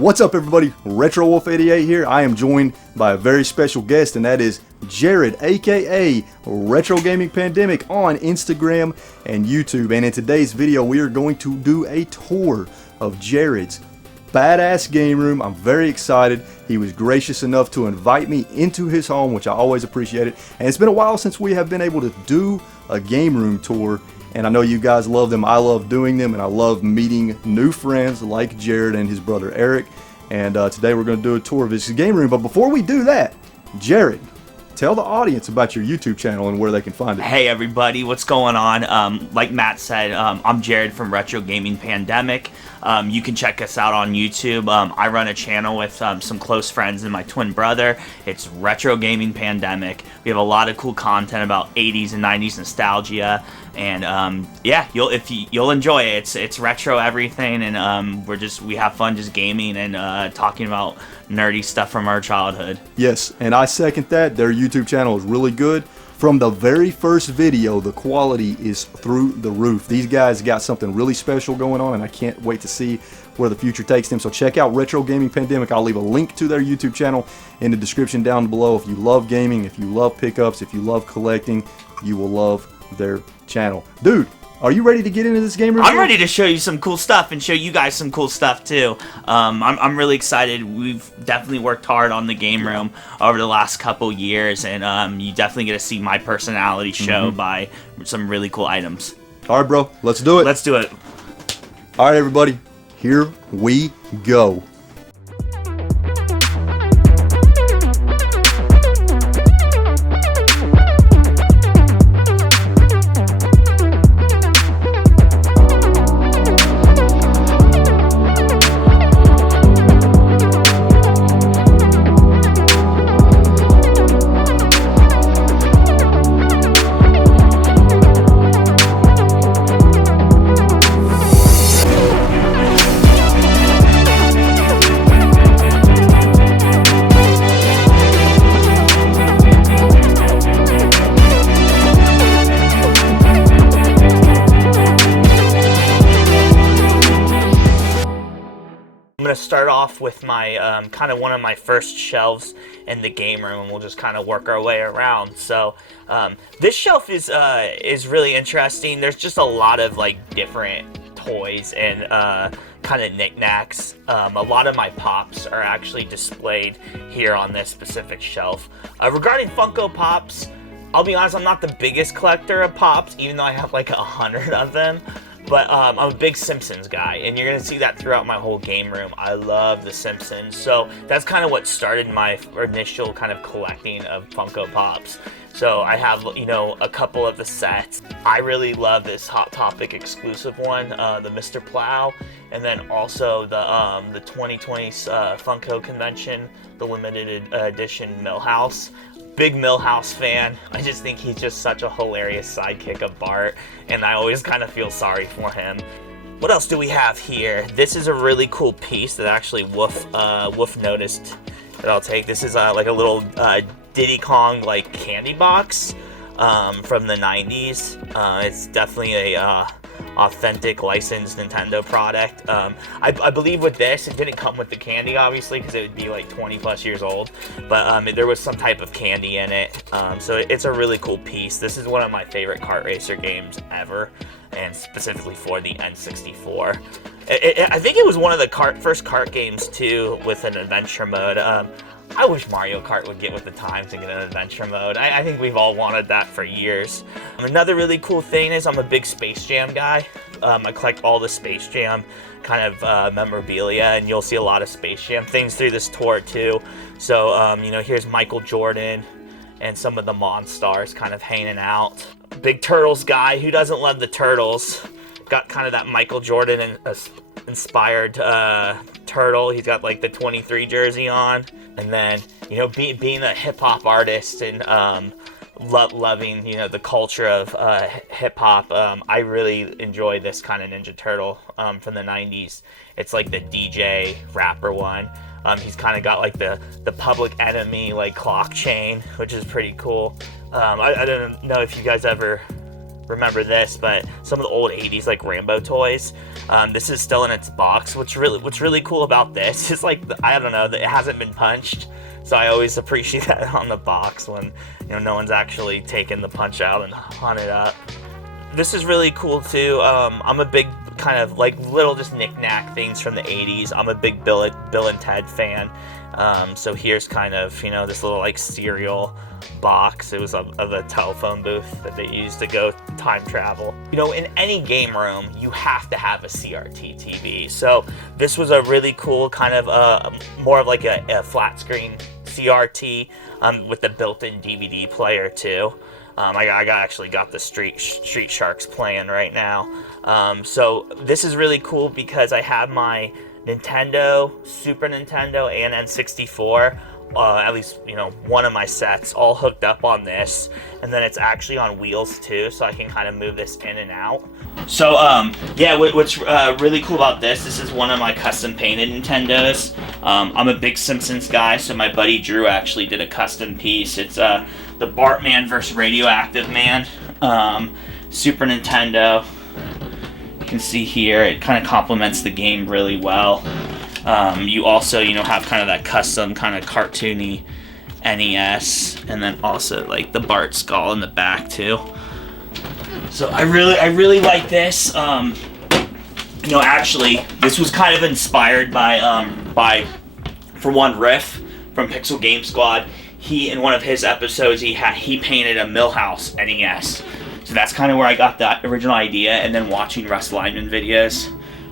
What's up, everybody? Retro Wolf 88 here. I am joined by a very special guest, and that is Jared, aka Retro Gaming Pandemic, on Instagram and YouTube. And in today's video, we are going to do a tour of Jared's badass game room. I'm very excited. He was gracious enough to invite me into his home, which I always appreciate it. And it's been a while since we have been able to do a game room tour. And I know you guys love them. I love doing them, and I love meeting new friends like Jared and his brother Eric. And today we're going to do a tour of his game room. But before we do that, Jared, tell the audience about your YouTube channel and where they can find it. Hey everybody, what's going on? Like Matt said, I'm Jared from Retro Gaming Pandemic. You can check us out on YouTube. I run a channel with some close friends and my twin brother. It's Retro Gaming Pandemic. We have a lot of cool content about 80s and 90s nostalgia, and yeah, you'll enjoy it. It's retro everything, and we have fun just gaming and talking about nerdy stuff from our childhood. Yes, and I second that. Their YouTube channel is really good. From the very first video, the quality is through the roof. These guys got something really special going on, and I can't wait to see where the future takes them. So check out Retro Gaming Pandemic. I'll leave a link to their YouTube channel in the description down below. If you love gaming, if you love pickups, if you love collecting, you will love their channel. Dude, are you ready to get into this game room? I'm ready to show you some cool stuff and show you guys some cool stuff too. I'm really excited. We've definitely worked hard on the game room over the last couple years, and you definitely get to see my personality show by some really cool items. All right, bro, let's do it. Let's do it. All right, everybody, here we go. I'm going to start off with my kind of one of my first shelves in the game room, and we'll just kind of work our way around. So this shelf is really interesting. There's just a lot of like different toys and kind of knickknacks. A lot of my Pops are actually displayed here on this specific shelf. Regarding Funko Pops, I'll be honest, I'm not the biggest collector of Pops, even though I have like 100 of them. But I'm a big Simpsons guy, and you're going to see that throughout my whole game room. I love the Simpsons, so that's kind of what started my initial kind of collecting of Funko Pops. So I have, you know, a couple of the sets. I really love this Hot Topic exclusive one, the Mr. Plow, and then also the 2020 Funko Convention, the limited edition Millhouse. Big Millhouse fan. I just think he's just such a hilarious sidekick of Bart, and I always kind of feel sorry for him. What else do we have here? This is a really cool piece that actually Wolf noticed that I'll take. This is like a little Diddy Kong like candy box from the 90s. It's definitely a authentic licensed Nintendo product. I believe with this, it didn't come with the candy, obviously, because it would be like 20 plus years old, but there was some type of candy in it. So it's a really cool piece. This is one of my favorite kart racer games ever, and specifically for the N64. I think it was one of the first kart games too with an adventure mode. I wish Mario Kart would get with the times and get an adventure mode. I think we've all wanted that for years. Another really cool thing is I'm a big Space Jam guy. I collect all the Space Jam kind of memorabilia, and you'll see a lot of Space Jam things through this tour too. So, you know, here's Michael Jordan and some of the Monstars kind of hanging out. Big Turtles guy. Who doesn't love the Turtles? Got kind of that Michael Jordan inspired turtle. He's got like the 23 jersey on. And then, you know, being a hip-hop artist and loving, you know, the culture of hip-hop, I really enjoy this kind of Ninja Turtle from the 90s. It's like the DJ rapper one. He's kind of got like the Public Enemy like clock chain, which is pretty cool. I don't know if you guys ever remember this, but some of the old 80s like Rambo toys, This is still in its box. What's really cool about this is like I don't know, that it hasn't been punched. So I always appreciate that on the box when no one's actually taken the punch out and hung it up. This is really cool too. I'm a big kind of like little just knick-knack things from the 80s. I'm a big Bill and Ted fan. So here's kind of this little like cereal box. It was of a telephone booth that they used to go time travel. In any game room you have to have a CRT TV. So this was a really cool kind of more of like a flat screen CRT with the built-in DVD player too. I actually got the Street Sharks playing right now. So this is really cool because I have my Nintendo, Super Nintendo, and N64. At least one of my sets all hooked up on this, and then it's actually on wheels too, so I can kind of move this in and out. So yeah, what's really cool about this is one of my custom painted Nintendos. I'm a big Simpsons guy, so my buddy Drew actually did a custom piece. It's the Bartman vs. Radioactive Man, Super Nintendo. You can see here it kind of complements the game really well. You also have kind of that custom kind of cartoony NES, and then also like the Bart skull in the back too. So I really like this. Actually this was kind of inspired by for one, Riff from Pixel Game Squad. He, in one of his episodes, he painted a Millhouse NES. So that's kind of where I got that original idea, and then watching Russ Lyman videos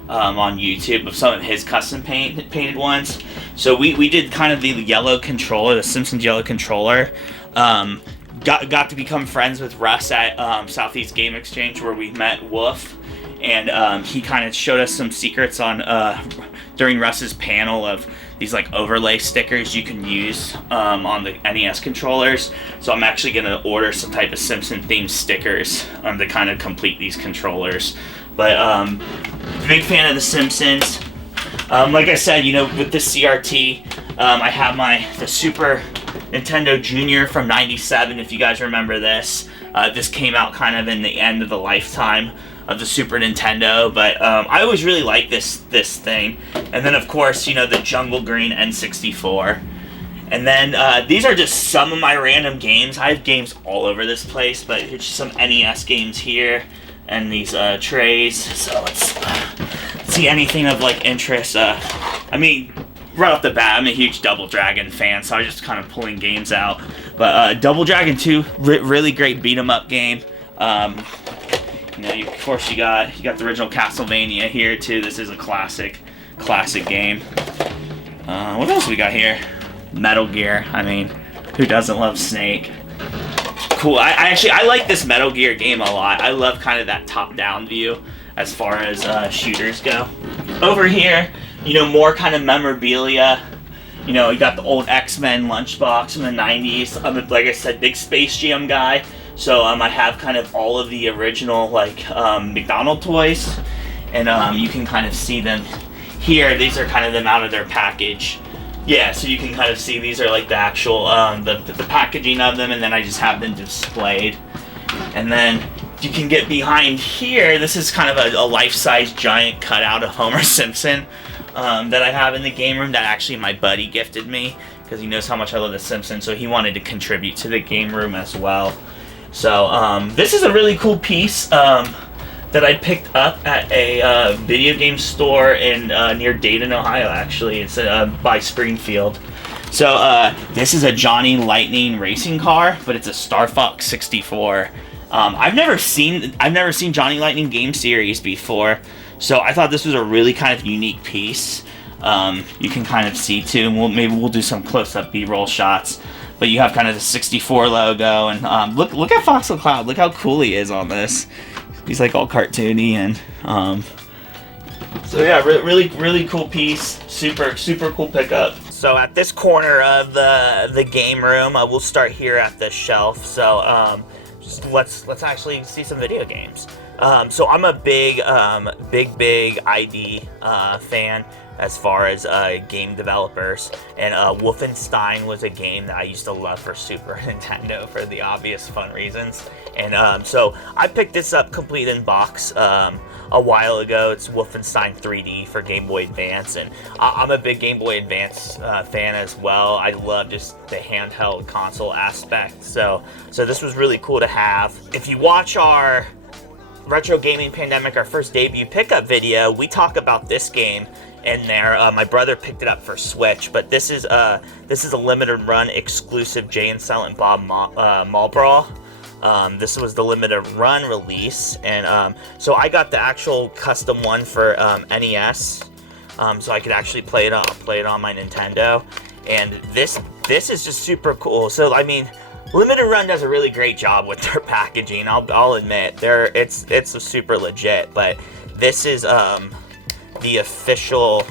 on YouTube of some of his custom painted ones. So we did kind of the yellow controller, the Simpsons yellow controller. Got to become friends with Russ at Southeast Game Exchange, where we met Wolf, and he kind of showed us some secrets on during Russ's panel of these like overlay stickers you can use on the NES controllers. So I'm actually going to order some type of Simpson themed stickers to kind of complete these controllers. But big fan of the Simpsons. Like I said, with the CRT, I have the Super Nintendo Junior from '97. If you guys remember this, this came out kind of in the end of the lifetime of the Super Nintendo, but I always really liked this thing. And then of course, the Jungle Green N64. And then these are just some of my random games. I have games all over this place, but here's just some NES games here, and these trays. So let's see anything of like interest. I mean, right off the bat, I'm a huge Double Dragon fan, so I was just kind of pulling games out. But Double Dragon 2, really great beat 'em up game. Of course you got the original Castlevania here too. This is a classic game. What else we got here? Metal Gear. I mean, who doesn't love Snake? Cool. I like this Metal Gear game a lot. I love kind of that top-down view as far as shooters go. Over here, more kind of memorabilia. You got the old X-Men lunchbox from the 90s. I'm, like I said, big Space Jam guy. So I have kind of all of the original like McDonald's toys, and you can kind of see them here. These are kind of them out of their package. Yeah, so you can kind of see these are like the actual the packaging of them, and then I just have them displayed. And then you can get behind here. This is kind of a life-size giant cutout of Homer Simpson that I have in the game room that actually my buddy gifted me because he knows how much I love the Simpsons, so he wanted to contribute to the game room as well. So this is a really cool piece that I picked up at a video game store in near Dayton, Ohio. Actually, it's by Springfield. So this is a Johnny Lightning racing car, but it's a Star Fox 64. I've never seen Johnny Lightning game series before, so I thought this was a really kind of unique piece. You can kind of see too, and maybe we'll do some close-up B-roll shots. But you have kind of the 64 logo, and look at Fox Cloud. Look how cool he is on this. He's like all cartoony, and so yeah, really cool piece. Super cool pickup. So at this corner of the game room, we'll start here at the shelf. So just let's actually see some video games. So I'm a big ID fan as far as game developers, and Wolfenstein was a game that I used to love for Super Nintendo for the obvious fun reasons. And so I picked this up complete in box a while ago. It's Wolfenstein 3D for Game Boy Advance, and I'm a big Game Boy Advance fan as well. I love just the handheld console aspect, so this was really cool to have. If you watch our Retro Gaming Pandemic, our first debut pickup video, we talk about this game in there. My brother picked it up for Switch, but this is a limited run exclusive Jay and Silent Bob Mall Brawl. This was the limited run release, and so I got the actual custom one for NES, so I could actually play it on my Nintendo. And this is just super cool. So I mean, Limited Run does a really great job with their packaging. I'll admit, it's super legit. But this is the official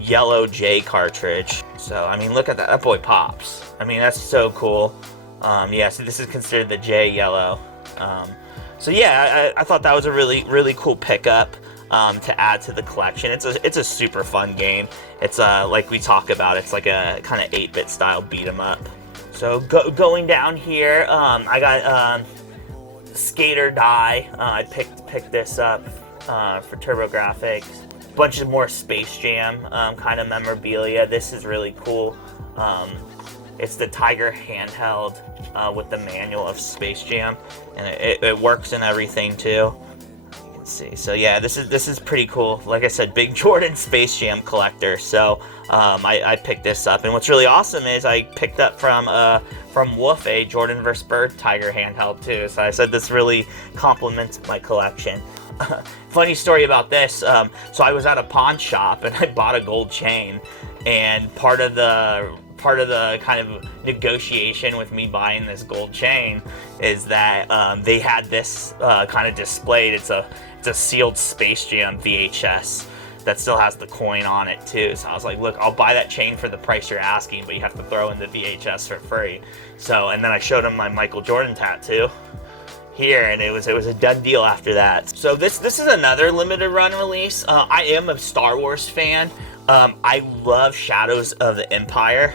yellow J cartridge. So I mean, look at that. That boy pops. I mean, that's so cool. Yeah, so this is considered the J yellow. So yeah, I thought that was a really cool pickup to add to the collection. It's a super fun game. It's like we talk about, it's like a kind of 8-bit style beat 'em up. So going down here, I got Skater Die. I picked this up for TurboGrafx. Bunch of more Space Jam kind of memorabilia. This is really cool. It's the Tiger handheld with the manual of Space Jam, and it works and everything too. Let's see. So yeah, this is pretty cool. Like I said, big Jordan Space Jam collector. So I picked this up, and what's really awesome is I picked up from Wolf a Jordan vs. Bird Tiger handheld too. So I said this really complements my collection. Funny story about this. So I was at a pawn shop and I bought a gold chain, and part of the kind of negotiation with me buying this gold chain is that they had this kind of displayed. It's a sealed Space Jam VHS that still has the coin on it too. So I was like, look, I'll buy that chain for the price you're asking, but you have to throw in the VHS for free. So, and then I showed him my Michael Jordan tattoo here, and it was a done deal after that. So this is another limited run release. I am a Star Wars fan. I love Shadows of the Empire.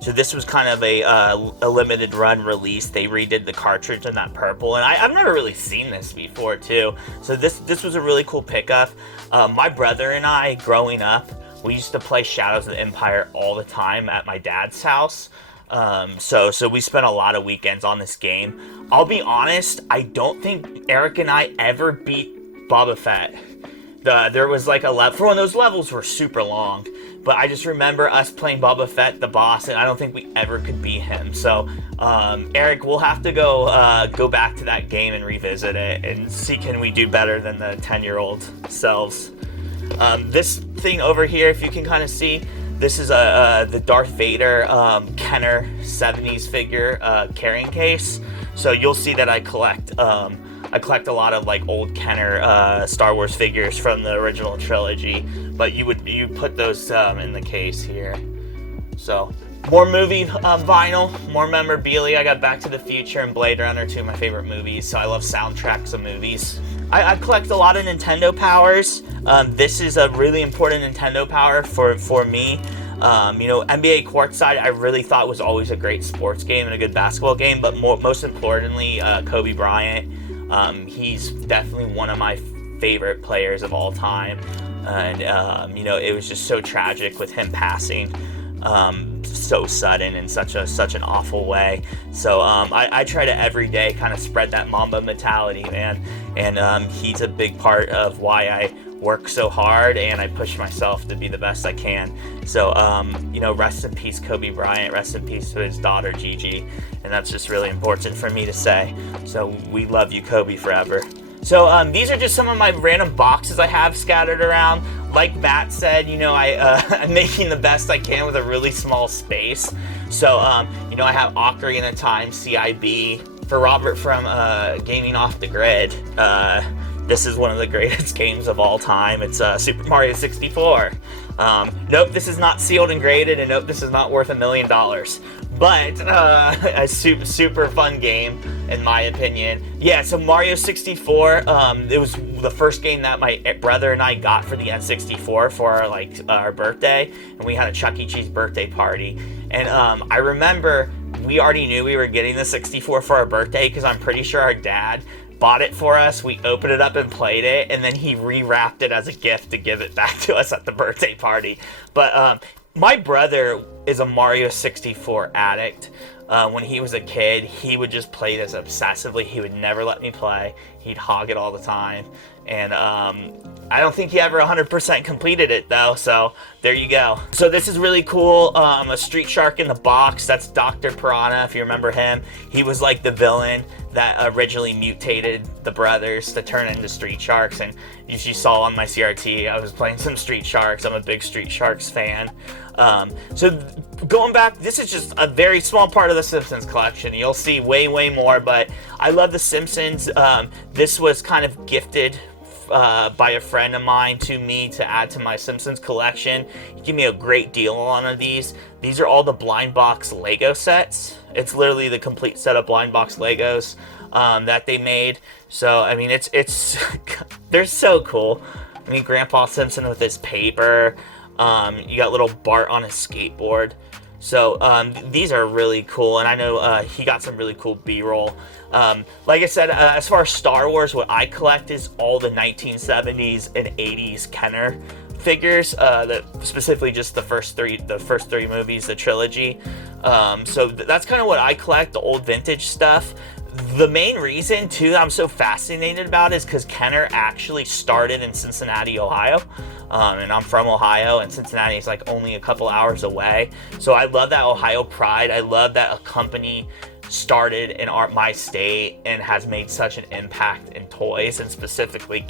So this was kind of a limited run release. They redid the cartridge in that purple, and I've never really seen this before too. So this was a really cool pickup. My brother and I, growing up, we used to play Shadows of the Empire all the time at my dad's house. So we spent a lot of weekends on this game. I'll be honest, I don't think Eric and I ever beat Boba Fett. There was like a level, one of those levels were super long, but I just remember us playing Boba Fett, the boss, and I don't think we ever could beat him. So, Eric, we'll have to go back to that game and revisit it and see, can we do better than the 10-year-old selves. This thing over here, if you can kind of see, this is the Darth Vader Kenner 70s figure carrying case. So you'll see that I collect a lot of like old Kenner Star Wars figures from the original trilogy, but you put those in the case here. So more movie vinyl, more memorabilia. I got Back to the Future and Blade Runner, two of my favorite movies, so I love soundtracks of movies. I collect a lot of Nintendo powers. This is a really important Nintendo power for me. NBA Courtside I really thought was always a great sports game and a good basketball game, but most importantly, Kobe Bryant. He's definitely one of my favorite players of all time, and it was just so tragic with him passing so sudden in such an awful way. So I try to every day kind of spread that Mamba mentality, man, and he's a big part of why I work so hard and I push myself to be the best I can. So rest in peace Kobe Bryant, rest in peace to his daughter Gigi, and that's just really important for me to say. So we love you, Kobe, forever. So these are just some of my random boxes I have scattered around. Like Matt said, I'm making the best I can with a really small space. So I have Ocarina of Time, CIB. For Robert from Gaming Off the Grid, this is one of the greatest games of all time. It's Super Mario 64. Nope, this is not sealed and graded, and nope, this is not worth $1 million. But a super fun game, in my opinion. Yeah, so Mario 64, it was the first game that my brother and I got for the N64 for our birthday, and we had a Chuck E. Cheese birthday party. And I remember we already knew we were getting the 64 for our birthday because I'm pretty sure our dad bought it for us. We opened it up and played it, and then he rewrapped it as a gift to give it back to us at the birthday party. But my brother is a Mario 64 addict. When he was a kid, he would just play this obsessively. He would never let me play. He'd hog it all the time. And I don't think he ever 100% completed it, though, so there you go. So this is really cool. A Street Shark in the box. That's Dr. Piranha, if you remember him. He was like the villain that originally mutated the brothers to turn into Street Sharks. And as you saw on my CRT, I was playing some Street Sharks. I'm a big Street Sharks fan. So going back, this is just a very small part of the Simpsons collection. You'll see way more, but I love the Simpsons. This was kind of gifted by a friend of mine to me to add to my Simpsons collection. He gave me a great deal on one of these. These are all the blind box Lego sets. It's literally the complete set of blind box Legos that they made. So I mean, it's they're so cool. I mean, Grandpa Simpson with his paper. You got little Bart on his skateboard. So these are really cool, and I know he got some really cool B-roll. Like I said, as far as Star Wars, what I collect is all the 1970s and 80s Kenner figures, specifically just the first three movies, the trilogy. So that's kind of what I collect, the old vintage stuff. The main reason, too, that I'm so fascinated about is because Kenner actually started in Cincinnati, Ohio. And I'm from Ohio, and Cincinnati is like only a couple hours away. So I love that Ohio pride. I love that a company started in my state and has made such an impact in toys, and specifically,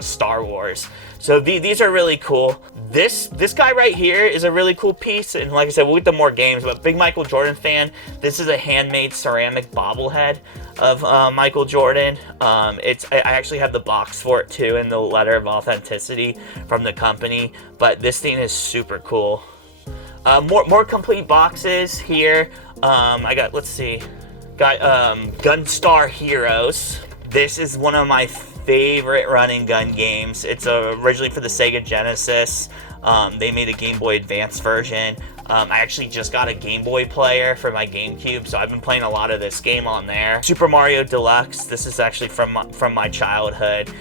Star Wars. So these are really cool. This guy right here is a really cool piece, and like I said, we'll get to more games, but big Michael Jordan fan. This is a handmade ceramic bobblehead of Michael Jordan. I actually have the box for it too, and the letter of authenticity from the company, but this thing is super cool. More complete boxes here. I got, Gunstar Heroes. This is one of my favorite run and gun games. It's originally for the Sega Genesis. They made a Game Boy Advance version. I actually just got a Game Boy player for my GameCube, so I've been playing a lot of this game on there. Super Mario Deluxe. This is actually from my childhood.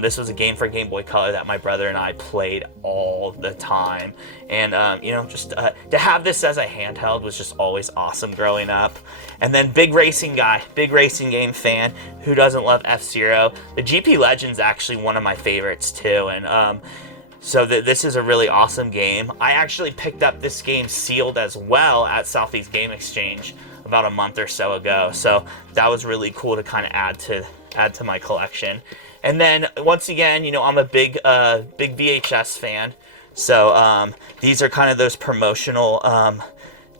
This was a game for Game Boy Color that my brother and I played all the time. And, to have this as a handheld was just always awesome growing up. And then big racing game fan. Who doesn't love F-Zero? The GP Legend's actually one of my favorites, too. And, so this is a really awesome game. I actually picked up this game sealed as well at Southeast Game Exchange about a month or so ago. So that was really cool to kind of add to my collection. And then once again, I'm a big VHS fan. So these are kind of those promotional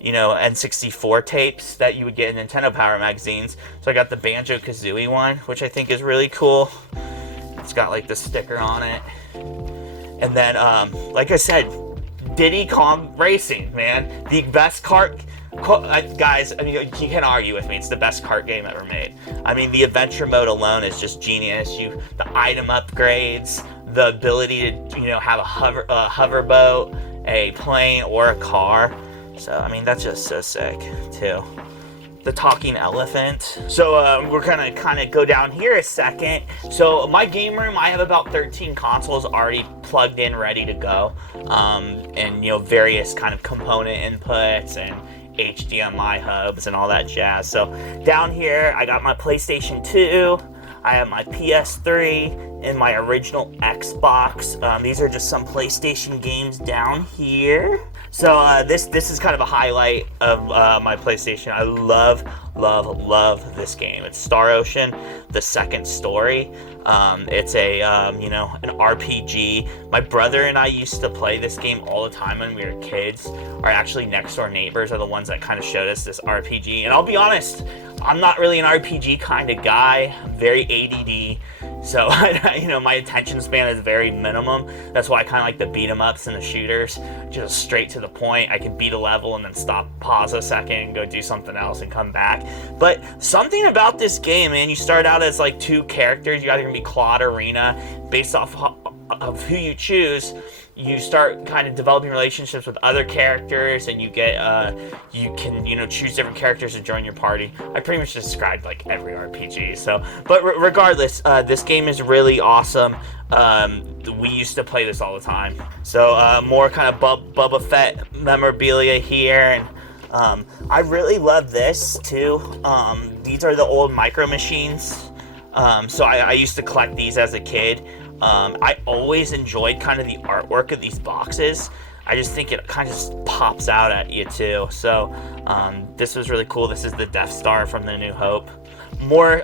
N64 tapes that you would get in Nintendo Power magazines. So I got the Banjo-Kazooie one, which I think is really cool. It's got like the sticker on it. And then, like I said, Diddy Kong Racing, man. The best kart... guys, I mean, you can't argue with me. It's the best kart game ever made. I mean, the adventure mode alone is just genius. The item upgrades, the ability to, have a hover boat, a plane, or a car. So, I mean, that's just so sick, too. The talking elephant. So we're gonna kind of go down here a second. So my game room, I have about 13 consoles already plugged in, ready to go, and various kind of component inputs and HDMI hubs and all that jazz. So down here, I got my PlayStation 2. I have my PS3 and my original Xbox. These are just some PlayStation games down here. So this is kind of a highlight of my PlayStation. I love this game. It's Star Ocean: The Second Story. It's an RPG. My brother and I used to play this game all the time when we were kids. Our actually next door neighbors are the ones that kind of showed us this RPG. And I'll be honest, I'm not really an RPG kind of guy. I'm very ADD. So, my attention span is very minimum. That's why I kind of like the beat 'em ups and the shooters. Just straight to the point. I can beat a level and then stop, pause a second, and go do something else and come back. But something about this game, man, you start out as like two characters. You either gonna be Claude or Rena, based off of who you choose. you start kind of developing relationships with other characters, and you get you can choose different characters to join your party. I pretty much described like every RPG. So, but regardless, this game is really awesome. We used to play this all the time. So more kind of Boba Fett memorabilia here, and I really love this too. These are the old Micro Machines. So I used to collect these as a kid. I always enjoyed kind of the artwork of these boxes. I just think it kind of just pops out at you too. So this was really cool. This is the Death Star from The New Hope. More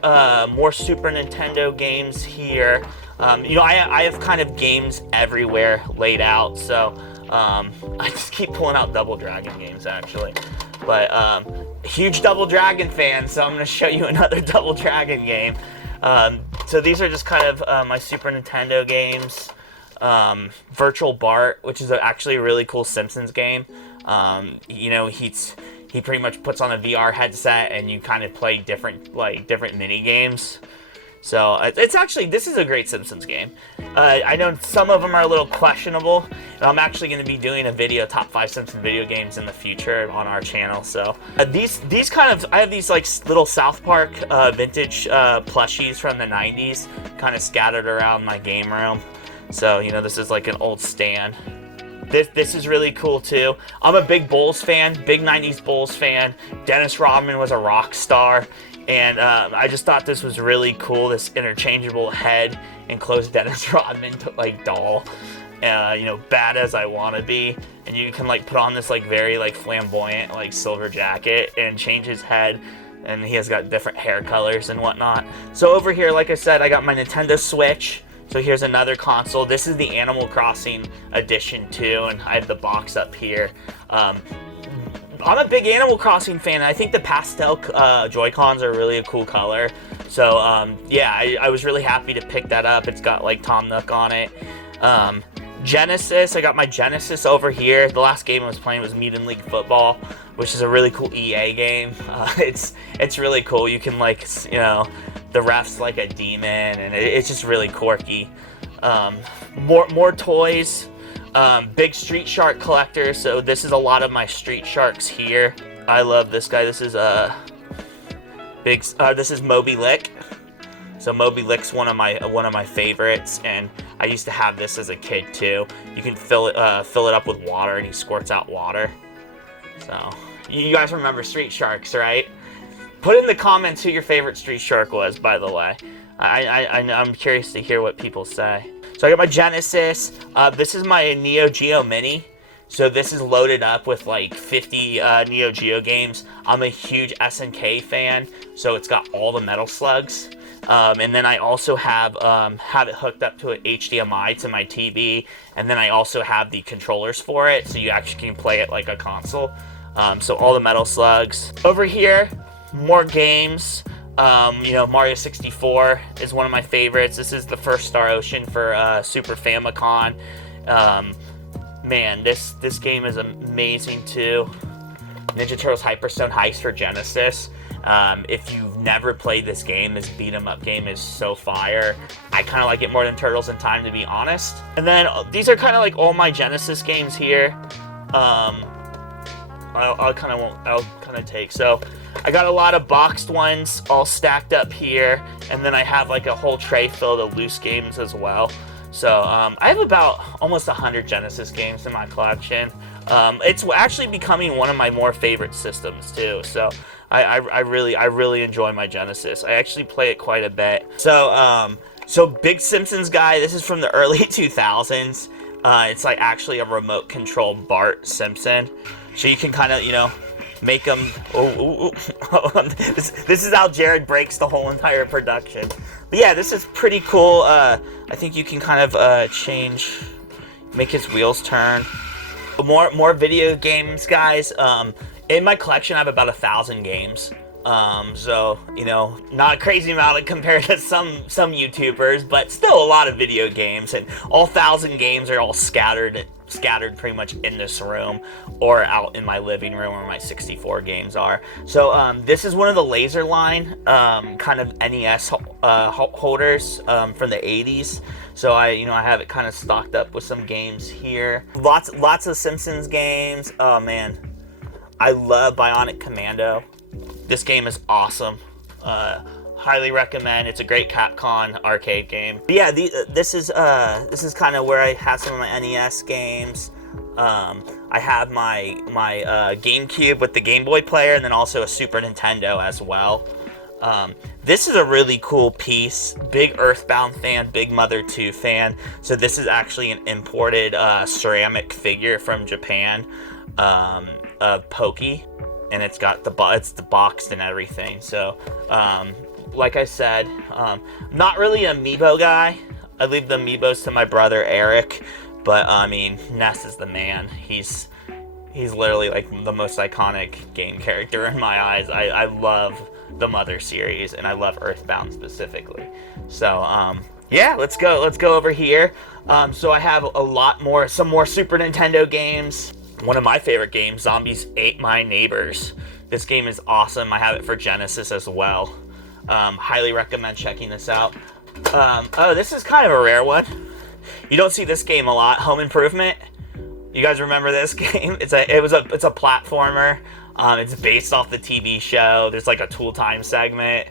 Super Nintendo games here. I have kind of games everywhere laid out. So I just keep pulling out Double Dragon games actually. But huge Double Dragon fan, so I'm going to show you another Double Dragon game. So these are just kind of my Super Nintendo games. Virtual Bart, which is actually a really cool Simpsons game. He pretty much puts on a VR headset and you kind of play different mini games. So this is a great Simpsons game. I know some of them are a little questionable, and I'm actually going to be doing a video, top 5 Simpsons video games in the future on our channel. So these kind of, I have these like little South Park vintage plushies from the 90s kind of scattered around my game room. So, this is like an old stand. This is really cool too. I'm a big Bulls fan, big 90s Bulls fan. Dennis Rodman was a rock star. And I just thought this was really cool, this interchangeable head enclosed Dennis Rodman doll. Bad as I want to be. And you can put on this very flamboyant silver jacket and change his head. And he has got different hair colors and whatnot. So over here, like I said, I got my Nintendo Switch. So here's another console. This is the Animal Crossing edition too, and I have the box up here. I'm a big Animal Crossing fan. I think the pastel Joy-Cons are really a cool color. So I was really happy to pick that up. It's got Tom Nook on it. Genesis, I got my Genesis over here. The last game I was playing was Meat and League Football, which is a really cool EA game. It's really cool. You can the ref's like a demon, and it's just really quirky. More toys. Big Street Shark collector, so this is a lot of my Street Sharks here. I love this guy. This is this is Moby Lick. So Moby Lick's one of my favorites, and I used to have this as a kid too. You can fill it up with water, and he squirts out water. So you guys remember Street Sharks, right? Put in the comments who your favorite Street Shark was, by the way. I'm curious to hear what people say. So I got my Genesis. This is my Neo Geo Mini. So this is loaded up with 50 Neo Geo games. I'm a huge SNK fan, so it's got all the Metal Slugs. And then I also have it hooked up to an HDMI to my TV, and then I also have the controllers for it, so you actually can play it like a console. So all the Metal Slugs. Over here, more games. Mario 64 is one of my favorites. This is the first Star Ocean for Super Famicom. Man, this game is amazing too. Ninja Turtles Hyperstone Heist for Genesis. If you've never played this game, this beat-em-up game is so fire. I kind of like it more than Turtles in Time, to be honest. And then these are kind of all my Genesis games here. I'll kind of take. So I got a lot of boxed ones all stacked up here, and then I have a whole tray filled of loose games as well. So I have about almost 100 Genesis games in my collection. It's actually becoming one of my more favorite systems too. So I really enjoy my Genesis. I actually play it quite a bit. So big Simpsons guy. This is from the early 2000s. It's actually a remote control Bart Simpson. So you can kind of, make them. This is how Jared breaks the whole entire production. But yeah, this is pretty cool. I think you can kind of make his wheels turn. More video games, guys. In my collection, I have about 1,000 games. So not a crazy amount compared to some YouTubers, but still a lot of video games, and all 1,000 games are all scattered pretty much in this room or out in my living room where my 64 games are. So this is one of the laser line kind of NES holders from the 80s. So I have it kind of stocked up with some games here. Lots of Simpsons games. Oh man, I love Bionic Commando. This game is awesome. Highly recommend. It's a great Capcom arcade game. But yeah, this is kind of where I have some of my NES games. I have my GameCube with the Game Boy player, and then also a Super Nintendo as well. This is a really cool piece. Big Earthbound fan, big Mother 2 fan. So this is actually an imported ceramic figure from Japan of Pokey, and it's got it's the boxed and everything. So like I said, not really an amiibo guy. I leave the amiibos to my brother Eric, but I mean, Ness is the man. He's literally like the most iconic game character in my eyes. I love the Mother series, and I love Earthbound specifically. So yeah, let's go over here. So I have some more Super Nintendo games. One of my favorite games, Zombies Ate My Neighbors. This game is awesome. I have it for Genesis as well. Highly recommend checking this out. Oh, this is kind of a rare one. You don't see this game a lot. Home Improvement. You guys remember this game? It's a platformer. It's based off the TV show. There's like a Tool Time segment.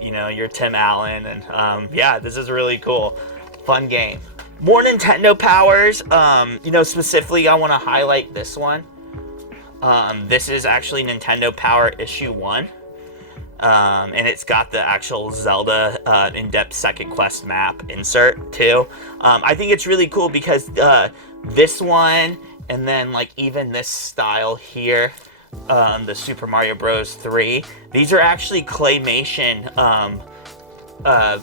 You're Tim Allen, and yeah, this is really cool. Fun game. More Nintendo powers. Specifically, I want to highlight this one. This is actually Nintendo Power Issue 1. And it's got the actual Zelda in-depth second quest map insert too. I think it's really cool because this one, and then like even this style here, the Super Mario Bros. 3, these are actually claymation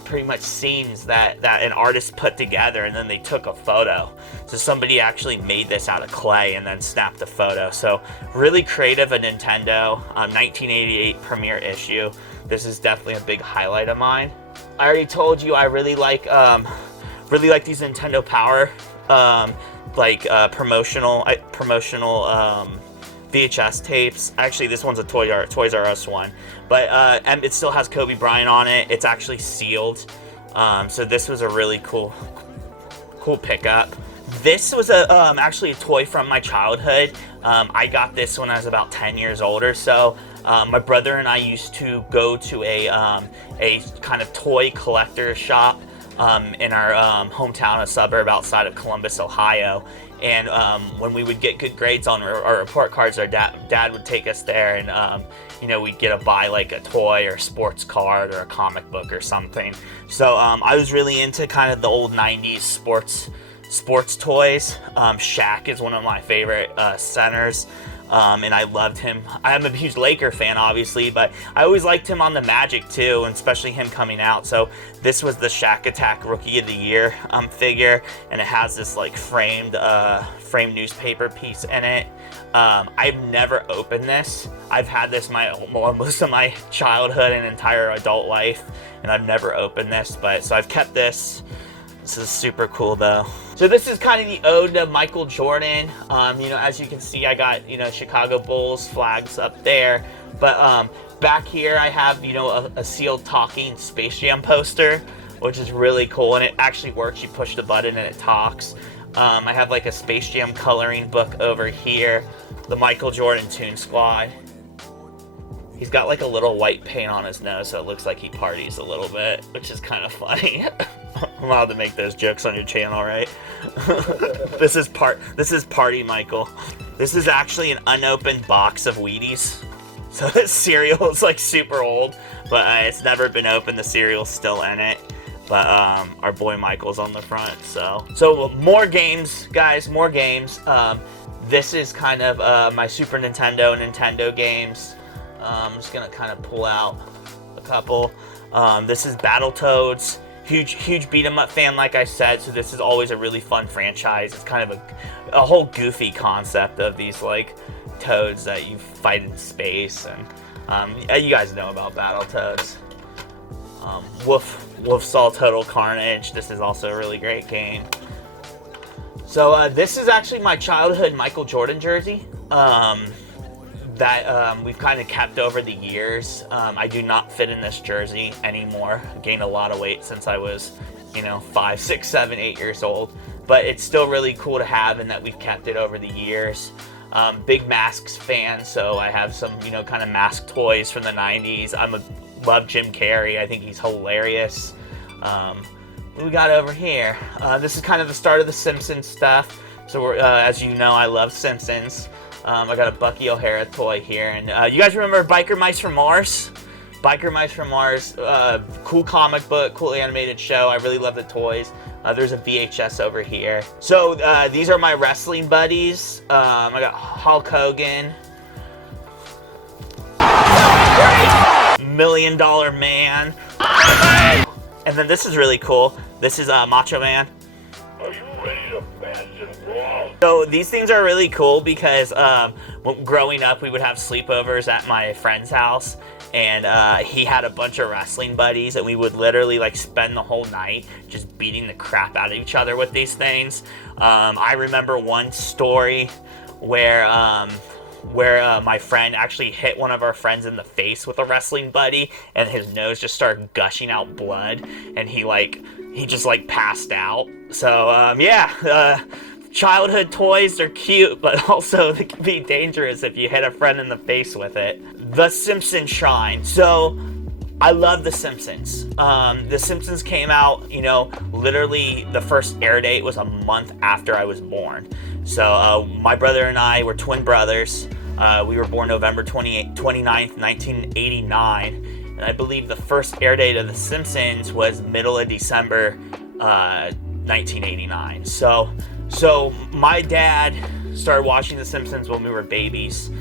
pretty much scenes that an artist put together, and then they took a photo. So somebody actually made this out of clay and then snapped a photo. So really creative of Nintendo. 1988 premiere issue. This is definitely a big highlight of mine. I already told you I really like these Nintendo Power promotional VHS tapes. Actually, this one's a Toys R Us one, but and it still has Kobe Bryant on it. It's actually sealed, so this was a really cool pickup. This was actually a toy from my childhood. I got this when I was about 10 years old or so. My brother and I used to go to a kind of toy collector shop in our hometown, a suburb outside of Columbus, Ohio. And when we would get good grades on our report cards, our dad would take us there, and we'd get to buy like a toy or a sports card or a comic book or something. So I was really into kind of the old 90s sports toys. Shaq is one of my favorite centers. And I loved him. I'm a huge Laker fan, obviously, but I always liked him on the Magic too, and especially him coming out. So this was the Shaq Attack Rookie of the Year figure, and it has this like framed newspaper piece in it. I've never opened this. I've had this most of my childhood and entire adult life, and I've never opened this. So I've kept this. This is super cool though. So this is kind of the ode to Michael Jordan. As you can see, I got, Chicago Bulls flags up there. But back here I have, a sealed talking Space Jam poster, which is really cool. And it actually works. You push the button and it talks. I have like a Space Jam coloring book over here. The Michael Jordan Toon Squad. He's got like a little white paint on his nose, so it looks like he parties a little bit, which is kind of funny. I'm allowed to make those jokes on your channel, right? This is Party Michael. This is actually an unopened box of Wheaties. So this cereal is like super old, but it's never been opened. The cereal's still in it. But our boy Michael's on the front. So more games, guys, more games. This is kind of my Super Nintendo games. I'm just gonna kind of pull out a couple. This is Battletoads. Huge beat 'em up fan, like I said. So this is always a really fun franchise. It's kind of a whole goofy concept of these like toads that you fight in space, and you guys know about Battletoads. Wolf Saw Total Carnage. This is also a really great game. So this is actually my childhood Michael Jordan jersey. That we've kind of kept over the years. I do not fit in this jersey anymore. I gained a lot of weight since I was 5, 6, 7, 8 years old. But it's still really cool to have, and that we've kept it over the years. Big Masks fan, so I have some, kind of mask toys from the 90s. Love Jim Carrey. I think he's hilarious. What we got over here? This is kind of the start of the Simpsons stuff. So as you know, I love Simpsons. I got a Bucky O'Hara toy here. And you guys remember Biker Mice from Mars? Biker Mice from Mars, cool comic book, cool animated show. I really love the toys. There's a VHS over here. So these are my wrestling buddies. I got Hulk Hogan, $1 Million Man, and then this is really cool. This is Macho Man. Are you ready to fast and brawl? So these things are really cool because growing up, we would have sleepovers at my friend's house. And he had a bunch of wrestling buddies, and we would literally spend the whole night just beating the crap out of each other with these things. I remember one story where my friend actually hit one of our friends in the face with a wrestling buddy, and his nose just started gushing out blood, and he just passed out. So childhood toys are cute, but also they can be dangerous if you hit a friend in the face with it. The Simpsons Shrine. So I love The Simpsons. The Simpsons came out, literally the first air date was a month after I was born. So my brother and I were twin brothers. We were born November 29th, 1989. And I believe the first air date of The Simpsons was middle of December 1989. So my dad started watching The Simpsons when we were babies.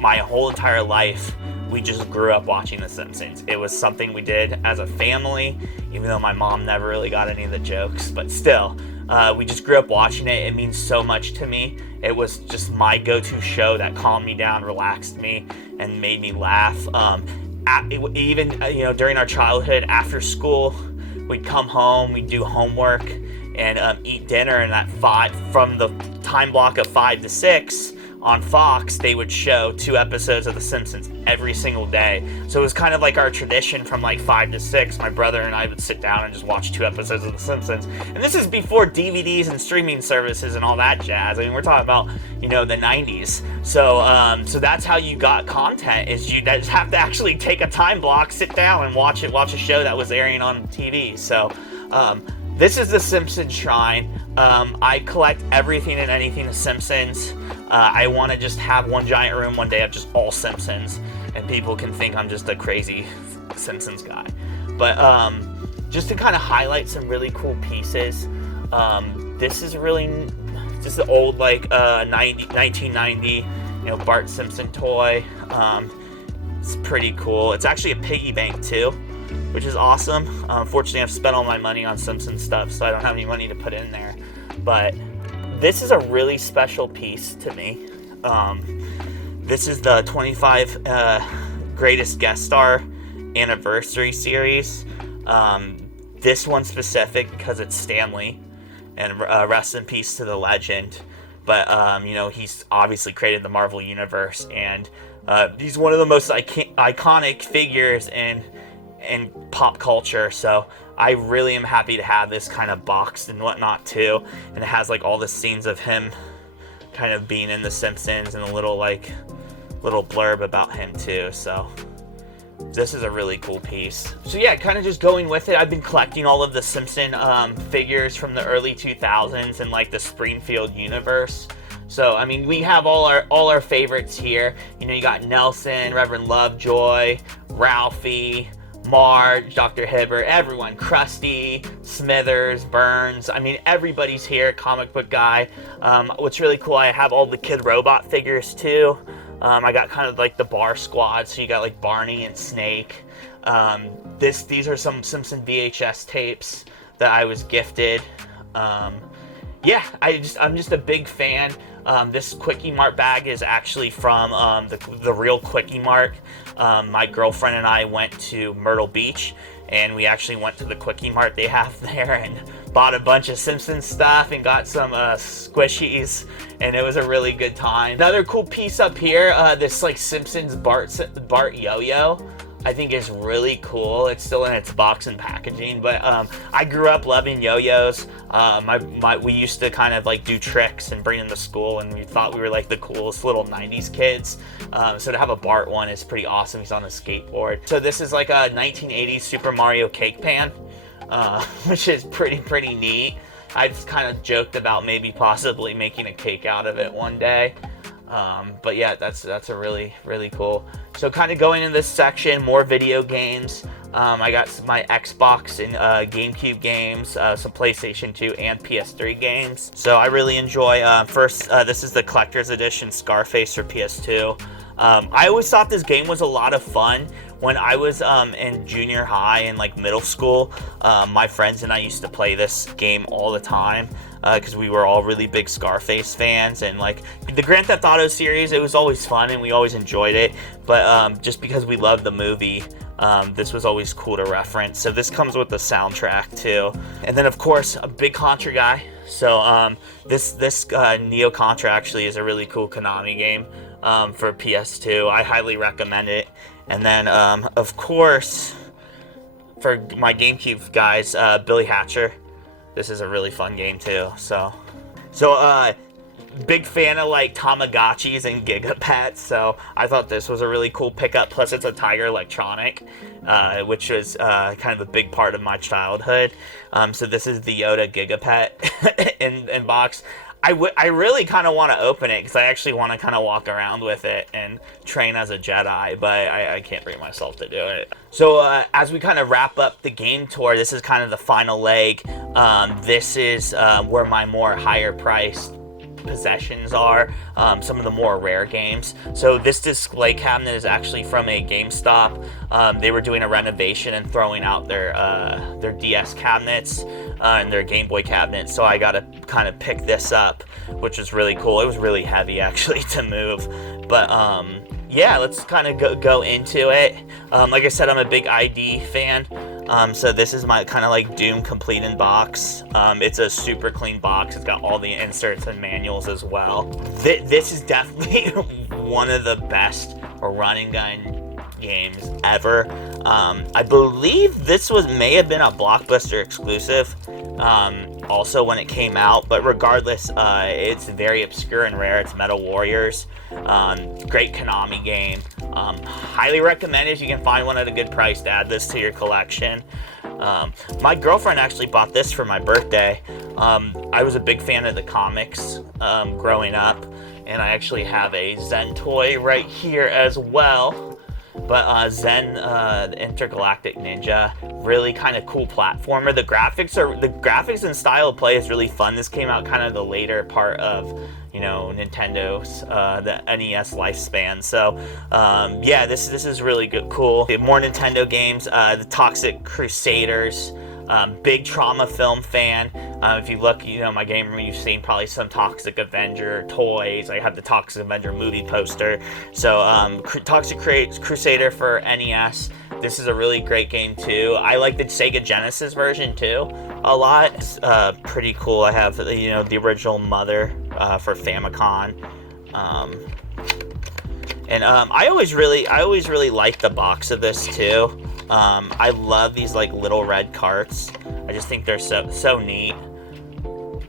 My whole entire life, we just grew up watching The Simpsons. It was something we did as a family, even though my mom never really got any of the jokes. But still, we just grew up watching it. It means so much to me. It was just my go-to show that calmed me down, relaxed me, and made me laugh. Even during our childhood, after school, we'd come home, we'd do homework, and eat dinner, and from the time block of 5 to 6 on Fox, they would show 2 episodes of The Simpsons every single day. So it was kind of like our tradition from 5 to 6. My brother and I would sit down and just watch 2 episodes of The Simpsons. And this is before DVDs and streaming services and all that jazz. I mean, we're talking about, the 90s. So that's how you got content, is you just have to actually take a time block, sit down and watch a show that was airing on TV. So, this is the Simpsons Shrine. I collect everything and anything The Simpsons. I want to just have one giant room one day of just all Simpsons, and people can think I'm just a crazy Simpsons guy. But just to kind of highlight some really cool pieces, this is the old 1990 Bart Simpson toy. It's pretty cool. It's actually a piggy bank too, which is awesome. Unfortunately, I've spent all my money on Simpsons stuff, so I don't have any money to put in there. But this is a really special piece to me. This is the 25 Greatest Guest Star Anniversary Series. This one specific because it's Stanley, and rest in peace to the legend. But, he's obviously created the Marvel Universe, and he's one of the most iconic figures in pop culture. So I really am happy to have this kind of boxed and whatnot too, and it has all the scenes of him kind of being in The Simpsons and a little blurb about him too. So this is a really cool piece. So yeah, kind of just going with it, I've been collecting all of the Simpson figures from the early 2000s and the Springfield universe. So I mean, we have all our favorites here. You got Nelson, Reverend Lovejoy, Ralphie, Marge, Dr. Hibbert, everyone, Krusty, Smithers, Burns. I mean, everybody's here, comic book guy. What's really cool, I have all the Kid Robot figures too. I got kind of the Bar Squad, so you got Barney and Snake. These are some Simpson VHS tapes that I was gifted. Yeah, I'm just a big fan. This Quickie Mart bag is actually from the real Quickie Mart. My girlfriend and I went to Myrtle Beach, and we actually went to the Quickie Mart they have there and bought a bunch of Simpsons stuff and got some squishies, and it was a really good time. Another cool piece up here, this Simpsons Bart yo-yo. I think is really cool. It's still in its box and packaging, but I grew up loving yo-yos. We used to kind of like do tricks and bring them to school, and we thought we were like the coolest little 90s kids. So to have a Bart one is pretty awesome. He's on a skateboard. So this is like a 1980s Super Mario cake pan, which is pretty neat. I've kind of joked about maybe possibly making a cake out of it one day. But yeah, that's a really cool. So kind of going in this section, more video games. I got my Xbox and GameCube games, some PlayStation 2 and PS3 games. So I really enjoy, this is the Collector's Edition Scarface for PS2. I always thought this game was a lot of fun. When I was in junior high and like middle school, my friends and I used to play this game all the time because we were all really big Scarface fans, and like the Grand Theft Auto series, it was always fun and we always enjoyed it, but just because we loved the movie, this was always cool to reference. So this comes with the soundtrack too. And then of course, a big Contra guy. So this Neo Contra actually is a really cool Konami game for PS2. I highly recommend it. And then, of course, for my GameCube guys, Billy Hatcher. This is a really fun game too. So, big fan of like Tamagotchis and Gigapets. So I thought this was a really cool pickup. Plus, it's a Tiger Electronic, which was kind of a big part of my childhood. So this is the Yoda Gigapet in box. I really kind of want to open it because I actually want to kind of walk around with it and train as a Jedi, but I can't bring myself to do it. So as we kind of wrap up the game tour, this is kind of the final leg. This is where my more higher priced possessions are, some of the more rare games. So this display cabinet is actually from a GameStop. They were doing a renovation and throwing out their DS cabinets and their Game Boy cabinets, so I got to kind of pick this up, which was really cool. It was really heavy actually to move, but yeah, let's kind of go into it. Like I said, I'm a big ID fan. So this is my kind of like Doom complete in box. It's a super clean box. It's got all the inserts and manuals as well. This is definitely one of the best run and gun games ever. I believe this may have been a Blockbuster exclusive also when it came out, but regardless, it's very obscure and rare. It's Metal Warriors. Great Konami game. Highly recommend if you can find one at a good price to add this to your collection. My girlfriend actually bought this for my birthday. I was a big fan of the comics growing up, and I actually have a Zen toy right here as well. But Zen, the Intergalactic Ninja, really kind of cool platformer. The graphics and style of play is really fun. This came out kind of the later part of, Nintendo's the NES lifespan. So yeah, this is really good, cool. More Nintendo games. The Toxic Crusaders. Big Trauma film fan. If you look, my game room, you've seen probably some Toxic Avenger toys. I have the Toxic Avenger movie poster. So Toxic Crusader for NES. This is a really great game too. I like the Sega Genesis version too a lot. It's pretty cool. I have the original Mother for Famicom. And I always really like the box of this too. I love these like little red carts. I just think they're so neat.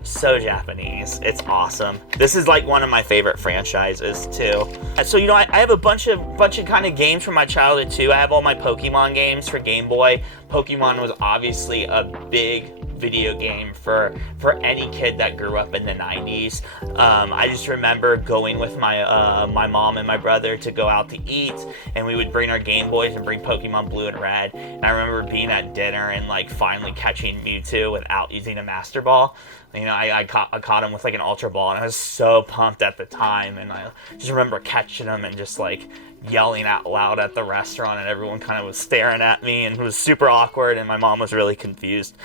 So Japanese. It's awesome. This is like one of my favorite franchises too. So I have a bunch of kind of games from my childhood too. I have all my Pokemon games for Game Boy. Pokemon was obviously a big video game for any kid that grew up in the 90s. I just remember going with my mom and my brother to go out to eat, and we would bring our Game Boys and bring Pokemon Blue and Red. And I remember being at dinner and like finally catching Mewtwo without using a Master Ball. I caught him with like an Ultra Ball, and I was so pumped at the time. And I just remember catching him and just like yelling out loud at the restaurant, and everyone kind of was staring at me, and it was super awkward, and my mom was really confused.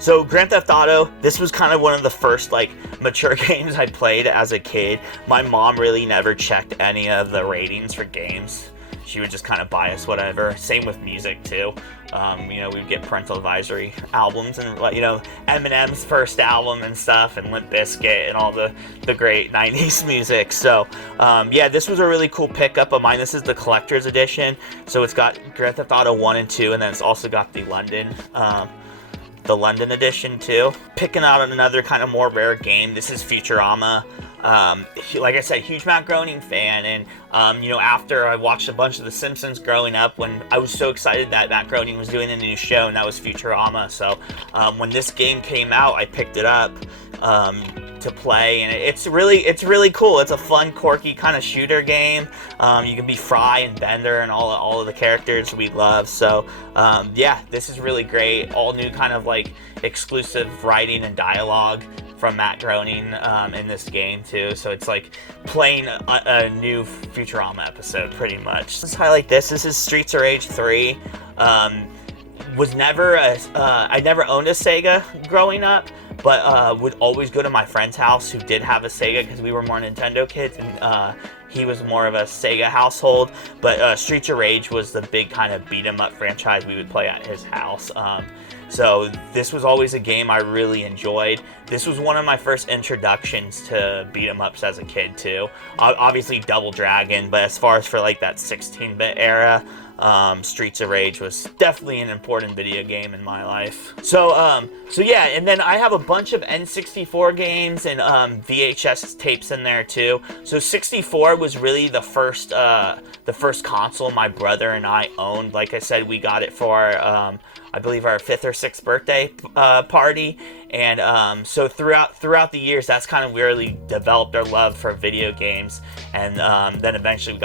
So Grand Theft Auto, this was kind of one of the first like mature games I played as a kid. My mom really never checked any of the ratings for games. she would just kind of buy us whatever. Same with music too. You know, we'd get parental advisory albums and, you know, Eminem's first album and stuff, and Limp Bizkit and all the great 90s music. So yeah, this was a really cool pickup of mine. This is the collector's edition, so it's got Grand Theft Auto 1 and 2, and then it's also got the London edition too. Picking out another kind of more rare game, this is Futurama. Like I said, huge Matt Groening fan, and you know, after I watched a bunch of The Simpsons growing up, when I was so excited that Matt Groening was doing a new show, and that was Futurama. So when this game came out, I picked it up to play, and it's really cool. It's a fun, quirky kind of shooter game. You can be Fry and Bender and all of the characters we love. So yeah, this is really great. All new kind of like exclusive writing and dialogue from Matt Groening in this game too, so it's like playing a new Futurama episode pretty much. Let's highlight this. This is Streets of Rage 3. Was never I never owned a Sega growing up, but would always go to my friend's house who did have a Sega, because we were more Nintendo kids, and he was more of a Sega household. But Streets of Rage was the big kind of beat 'em up franchise we would play at his house. So this was always a game I really enjoyed. This was one of my first introductions to beat 'em ups as a kid too. Obviously Double Dragon, but as far as for like that 16-bit era, Streets of Rage was definitely an important video game in my life. So yeah, and then I have a bunch of N64 games and VHS tapes in there too. So 64 was really the first console my brother and I owned. Like I said, we got it for I believe our 5th or 6th birthday party, and so throughout the years, that's kind of really developed our love for video games. And then eventually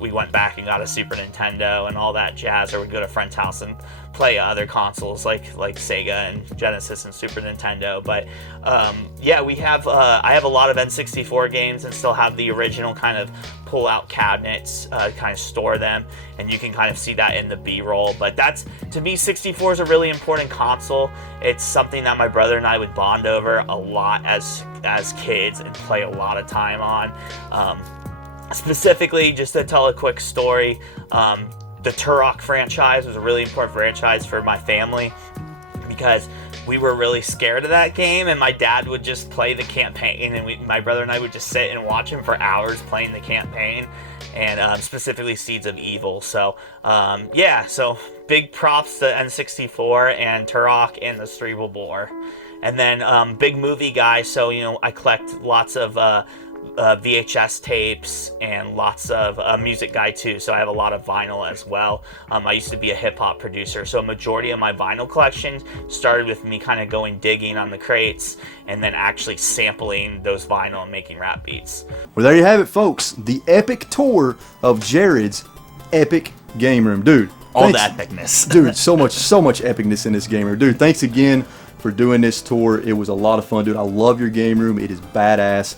we went back and got a Super Nintendo and all that jazz, or we'd go to a friend's house and play other consoles like Sega and Genesis and Super Nintendo. But yeah, I have a lot of N64 games and still have the original kind of pull out cabinets, kind of store them, and you can kind of see that in the B-roll. But that's, to me, 64 is a really important console. It's something that my brother and I would bond over a lot as kids and play a lot of time on. Specifically, just to tell a quick story, the Turok franchise was a really important franchise for my family, because we were really scared of that game, and my dad would just play the campaign, and my brother and I would just sit and watch him for hours playing the campaign, and specifically Seeds of Evil. So yeah, so big props to N64 and Turok and the Cerebral Bore. And then big movie guy, so you know, I collect lots of VHS tapes and lots of music guy too, so I have a lot of vinyl as well. I used to be a hip-hop producer, so a majority of my vinyl collection started with me kind of going digging on the crates and then actually sampling those vinyl and making rap beats. Well, there you have it, folks. The epic tour of Jared's epic game room. Dude, all the epicness. Dude, so much epicness in this game room. Dude, thanks again for doing this tour. It was a lot of fun, dude. I love your game room. It is badass.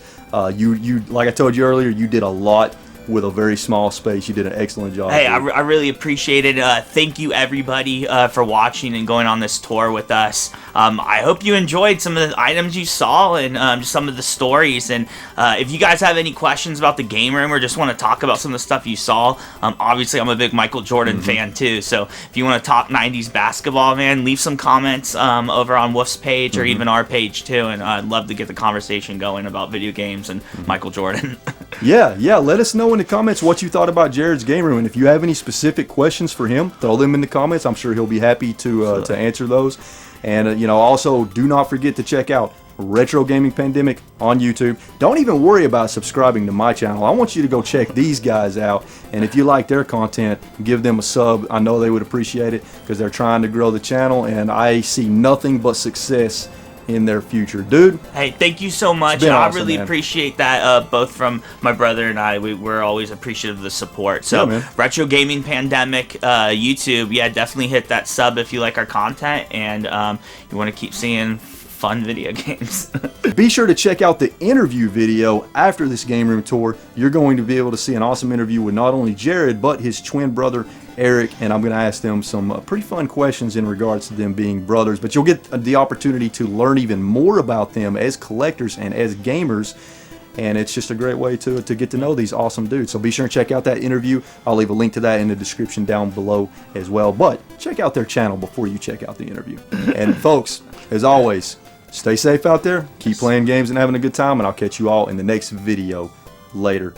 You like I told you earlier, you did a lot with a very small space. You did an excellent job. Hey, I really appreciate it. Thank you, everybody, for watching and going on this tour with us. I hope you enjoyed some of the items you saw and just some of the stories. And if you guys have any questions about the game room or just want to talk about some of the stuff you saw, obviously I'm a big Michael Jordan fan too. So if you want to talk 90s basketball, man, leave some comments over on Wolf's page or even our page too. And I'd love to get the conversation going about video games and Michael Jordan. Yeah, let us know in the comments what you thought about Jared's game room, and if you have any specific questions for him, throw them in the comments. I'm sure he'll be happy to answer those. And you know, also do not forget to check out Retro Gaming Pandemic on YouTube. Don't even worry about subscribing to my channel. I want you to go check these guys out, and if you like their content, give them a sub. I know they would appreciate it, because they're trying to grow the channel, and I see nothing but success in their future. Dude, hey, thank you so much. Awesome, I really man. appreciate that, both from my brother and I. We're always appreciative of the support. So yeah, Retro Gaming Pandemic YouTube, yeah, definitely hit that sub if you like our content and you want to keep seeing fun video games. Be sure to check out the interview video after this game room tour. You're going to be able to see an awesome interview with not only Jared, but his twin brother, Eric, and I'm going to ask them some pretty fun questions in regards to them being brothers. But you'll get the opportunity to learn even more about them as collectors and as gamers. and it's just a great way to get to know these awesome dudes. So be sure and check out that interview. I'll leave a link to that in the description down below as well. But check out their channel before you check out the interview. And folks, as always, stay safe out there, keep playing games and having a good time, and I'll catch you all in the next video. Later.